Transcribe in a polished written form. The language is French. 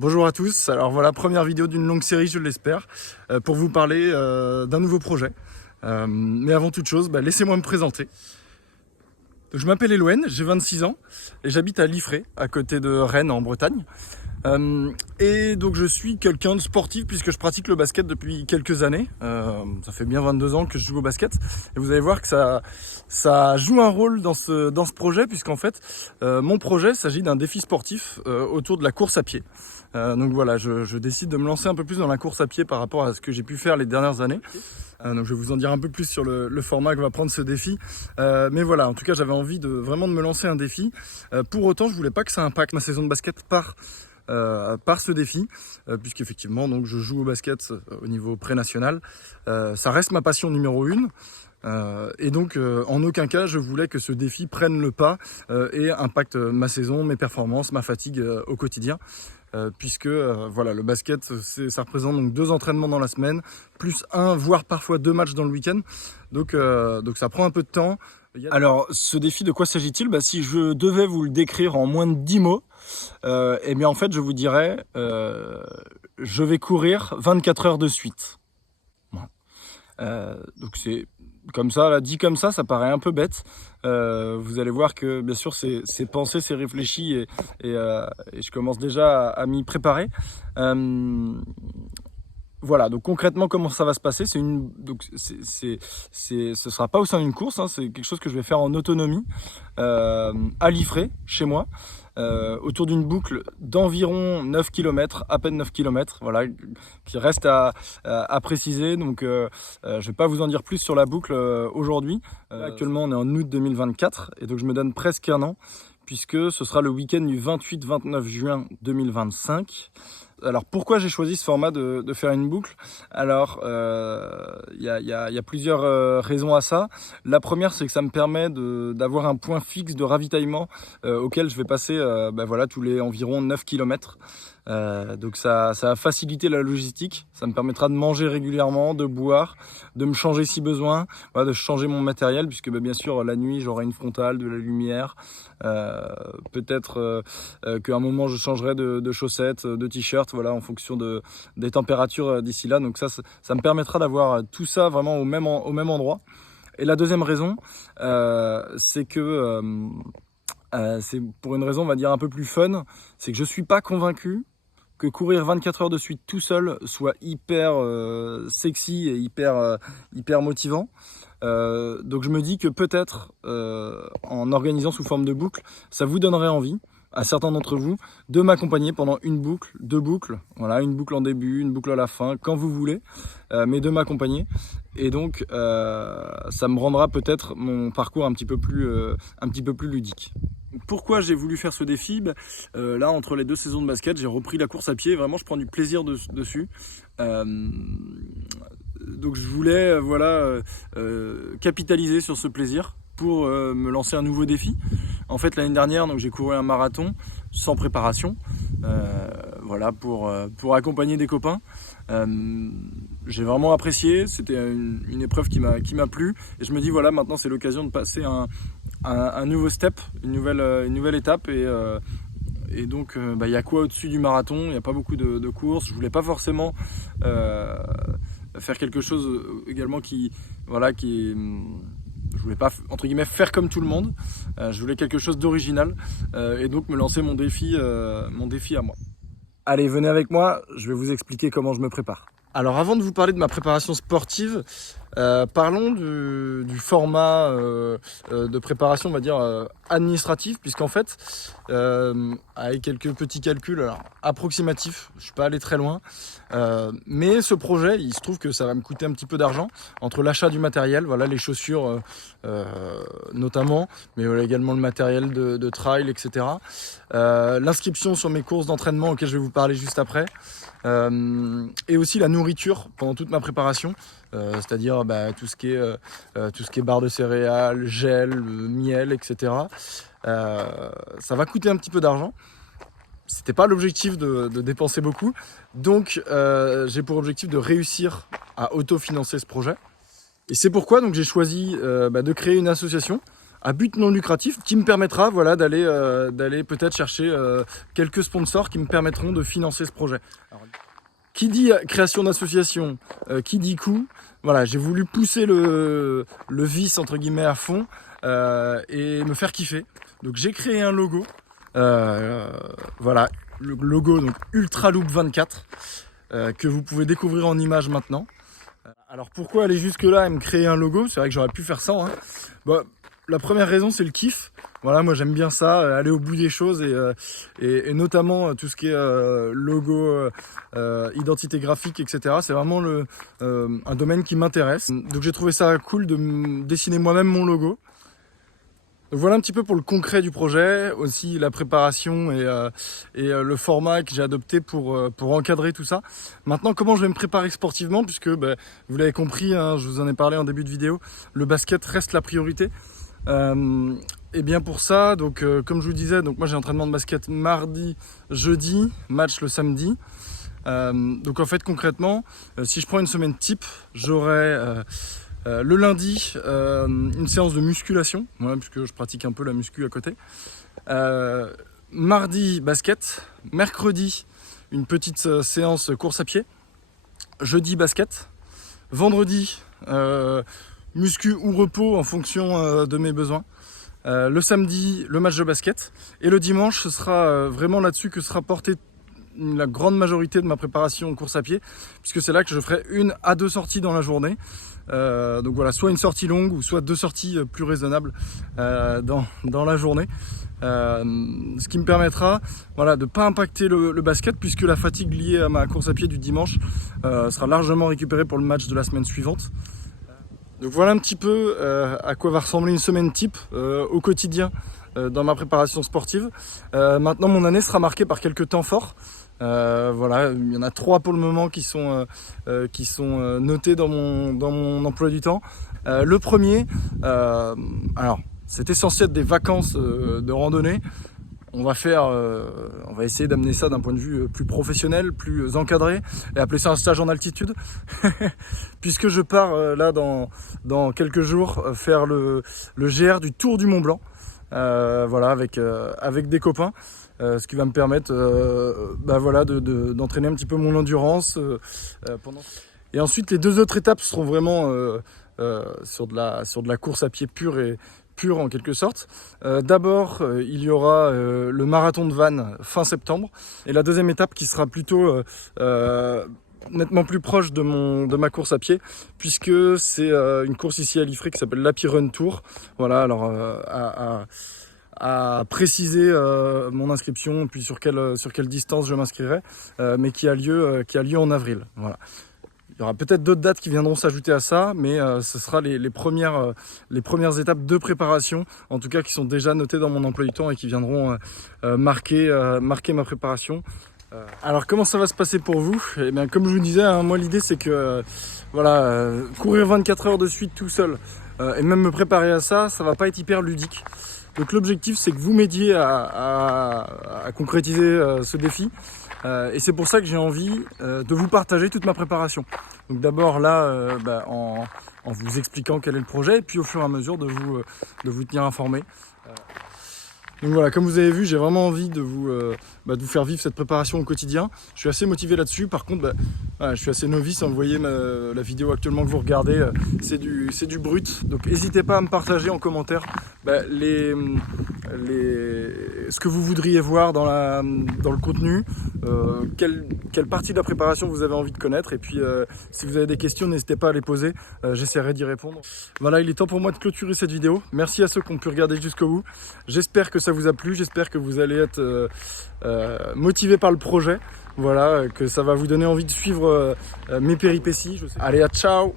Bonjour à tous, alors voilà, première vidéo d'une longue série je l'espère, pour vous parler d'un nouveau projet. Mais avant toute chose, laissez-moi me présenter. Je m'appelle Elouen, j'ai 26 ans et j'habite à Liffré, à côté de Rennes en Bretagne. Et donc je suis quelqu'un de sportif puisque je pratique le basket depuis quelques années. Ça fait bien 22 ans que je joue au basket. Et vous allez voir que ça joue un rôle dans ce projet puisqu'en fait mon projet s'agit d'un défi sportif autour de la course à pied. Donc voilà, je décide de me lancer un peu plus dans la course à pied par rapport à ce que j'ai pu faire les dernières années. Donc je vais vous en dire un peu plus sur le format que va prendre ce défi. Mais voilà, en tout cas j'avais envie de vraiment de me lancer un défi. Pour autant, je voulais pas que ça impacte ma saison de basket par ce défi, puisqu'effectivement donc je joue au basket au niveau pré-national. Ça reste ma passion numéro 1. Et donc en aucun cas je voulais que ce défi prenne le pas et impacte ma saison, mes performances, ma fatigue au quotidien. Puisque voilà, le basket ça représente donc 2 entraînements dans la semaine, plus 1 voire parfois 2 matchs dans le week-end. Donc ça prend un peu de temps. Alors ce défi, de quoi s'agit-il? Si je devais vous le décrire en moins de 10 mots, eh bien en fait je vous dirais je vais courir 24 heures de suite. Donc c'est comme ça, là, dit comme ça paraît un peu bête. Vous allez voir que bien sûr c'est pensé, c'est réfléchi et je commence déjà à m'y préparer. Voilà, donc concrètement comment ça va se passer, ce sera pas au sein d'une course, hein, c'est quelque chose que je vais faire en autonomie à Liffré, chez moi. Autour d'une boucle d'environ 9 km, à peine 9 km, voilà, qui reste à préciser. Donc je vais pas vous en dire plus sur la boucle aujourd'hui. Actuellement on est en août 2024 et donc je me donne presque un an puisque ce sera le week-end du 28-29 juin 2025. Alors pourquoi j'ai choisi ce format de faire une boucle? Alors il y a plusieurs raisons à ça. La première, c'est que ça me permet d'avoir un point fixe de ravitaillement auquel je vais passer voilà, tous les environ 9 km. Donc ça va faciliter la logistique, ça me permettra de manger régulièrement, de boire, de me changer si besoin, voilà, de changer mon matériel puisque bien sûr la nuit j'aurai une frontale, de la lumière, peut-être qu'à un moment je changerai de chaussettes, de t-shirt, voilà, en fonction des températures d'ici là. Donc ça me permettra d'avoir tout ça vraiment au même endroit. Et la deuxième raison, c'est que c'est pour une raison on va dire un peu plus fun, c'est que je suis pas convaincu que courir 24 heures de suite tout seul soit hyper sexy et hyper motivant. Donc je me dis que peut-être en organisant sous forme de boucle, ça vous donnerait envie à certains d'entre vous de m'accompagner pendant une boucle, 2 boucles, voilà, une boucle en début, une boucle à la fin, quand vous voulez, mais de m'accompagner. Et donc ça me rendra peut-être mon parcours un petit peu plus ludique. Pourquoi j'ai voulu faire ce défi? Là, entre les 2 saisons de basket, j'ai repris la course à pied. Vraiment, je prends du plaisir dessus. Donc, je voulais capitaliser sur ce plaisir pour me lancer un nouveau défi. En fait, l'année dernière, donc, j'ai couru un marathon sans préparation, voilà, pour accompagner des copains. J'ai vraiment apprécié, c'était une épreuve qui m'a plu et je me dis voilà, maintenant c'est l'occasion de passer un nouveau step, une nouvelle étape et donc il y a quoi au-dessus du marathon? Il n'y a pas beaucoup de courses, je voulais pas forcément faire quelque chose également je voulais pas entre guillemets faire comme tout le monde, je voulais quelque chose d'original et donc me lancer mon défi à moi. Allez, venez avec moi, je vais vous expliquer comment je me prépare. Alors avant de vous parler de ma préparation sportive, parlons du format de préparation, on va dire administratif, puisqu'en fait, avec quelques petits calculs alors, approximatifs, je ne suis pas allé très loin, mais ce projet, il se trouve que ça va me coûter un petit peu d'argent, entre l'achat du matériel, voilà, les chaussures notamment, mais voilà, également le matériel de trail, etc. L'inscription sur mes courses d'entraînement auxquelles je vais vous parler juste après, et aussi la nourriture pendant toute ma préparation, c'est-à-dire tout ce qui est barre de céréales, gel, miel, etc. Ça va coûter un petit peu d'argent. C'était pas l'objectif de dépenser beaucoup, donc j'ai pour objectif de réussir à autofinancer ce projet. Et c'est pourquoi donc j'ai choisi de créer une association à but non lucratif qui me permettra voilà, d'aller peut-être chercher quelques sponsors qui me permettront de financer ce projet. Alors, qui dit création d'association, qui dit coût, voilà, j'ai voulu pousser le vice entre guillemets à fond et me faire kiffer. Donc j'ai créé un logo, voilà, le logo donc Ultraloop 24 que vous pouvez découvrir en images maintenant. Alors pourquoi aller jusque là et me créer un logo? C'est vrai que j'aurais pu faire ça. Hein. Bah, la première raison c'est le kiff. Voilà, moi j'aime bien ça, aller au bout des choses et notamment tout ce qui est logo, identité graphique, etc. C'est vraiment un domaine qui m'intéresse. Donc j'ai trouvé ça cool de dessiner moi-même mon logo. Donc voilà un petit peu pour le concret du projet, aussi la préparation et le format que j'ai adopté pour encadrer tout ça. Maintenant, comment je vais me préparer sportivement, puisque vous l'avez compris, hein, je vous en ai parlé en début de vidéo, le basket reste la priorité. Et bien pour ça, donc comme je vous disais, donc moi j'ai entraînement de basket mardi, jeudi, match le samedi. Donc en fait concrètement, si je prends une semaine type, j'aurai le lundi une séance de musculation, voilà, puisque je pratique un peu la muscu à côté. Mardi basket, mercredi une petite séance course à pied, jeudi basket, vendredi muscu ou repos en fonction de mes besoins. Le samedi, le match de basket. Et le dimanche, ce sera vraiment là-dessus que sera portée la grande majorité de ma préparation en course à pied, puisque c'est là que je ferai 1 à 2 sorties dans la journée. Donc voilà, soit une sortie longue ou soit 2 sorties plus raisonnables dans la journée. Ce qui me permettra voilà, de ne pas impacter le basket, puisque la fatigue liée à ma course à pied du dimanche sera largement récupérée pour le match de la semaine suivante. Donc voilà un petit peu à quoi va ressembler une semaine type au quotidien dans ma préparation sportive. Maintenant mon année sera marquée par quelques temps forts. Voilà, il y en a 3 pour le moment qui sont notés dans mon emploi du temps. Le premier, alors c'était censé être des vacances de randonnée. On va essayer d'amener ça d'un point de vue plus professionnel, plus encadré, et appeler ça un stage en altitude. Puisque je pars là dans quelques jours faire le GR du Tour du Mont Blanc, voilà, avec des copains, ce qui va me permettre voilà, d'entraîner un petit peu mon endurance pendant. Et ensuite les 2 autres étapes seront vraiment sur de la course à pied pure en quelque sorte. D'abord, il y aura le marathon de Vannes fin septembre, et la deuxième étape qui sera plutôt nettement plus proche de ma course à pied, puisque c'est une course ici à Liffré qui s'appelle l'Happy Run Tour. Voilà, alors à préciser mon inscription, puis sur quelle distance je m'inscrirai, mais qui a lieu en avril. Voilà. Il y aura peut-être d'autres dates qui viendront s'ajouter à ça, mais ce sera les premières étapes de préparation, en tout cas qui sont déjà notées dans mon emploi du temps et qui viendront marquer ma préparation. Alors comment ça va se passer pour vous? Eh bien, comme je vous disais, hein, moi l'idée c'est que voilà, courir 24 heures de suite tout seul et même me préparer à ça, ça va pas être hyper ludique. Donc l'objectif c'est que vous m'aidiez à concrétiser ce défi. Et c'est pour ça que j'ai envie de vous partager toute ma préparation. Donc d'abord là, en vous expliquant quel est le projet, et puis au fur et à mesure de vous tenir informé. Donc voilà, comme vous avez vu, j'ai vraiment envie de vous faire vivre cette préparation au quotidien. Je suis assez motivé là-dessus. Par contre, voilà, je suis assez novice. Hein, vous voyez la vidéo actuellement que vous regardez, c'est du brut. Donc n'hésitez pas à me partager en commentaire ce que vous voudriez voir dans le contenu, quelle partie de la préparation vous avez envie de connaître. Et puis si vous avez des questions, n'hésitez pas à les poser. J'essaierai d'y répondre. Voilà, il est temps pour moi de clôturer cette vidéo. Merci à ceux qui ont pu regarder jusqu'au bout. J'espère que ça vous a plu, j'espère que vous allez être motivé par le projet, voilà, que ça va vous donner envie de suivre mes péripéties. Allez, à ciao!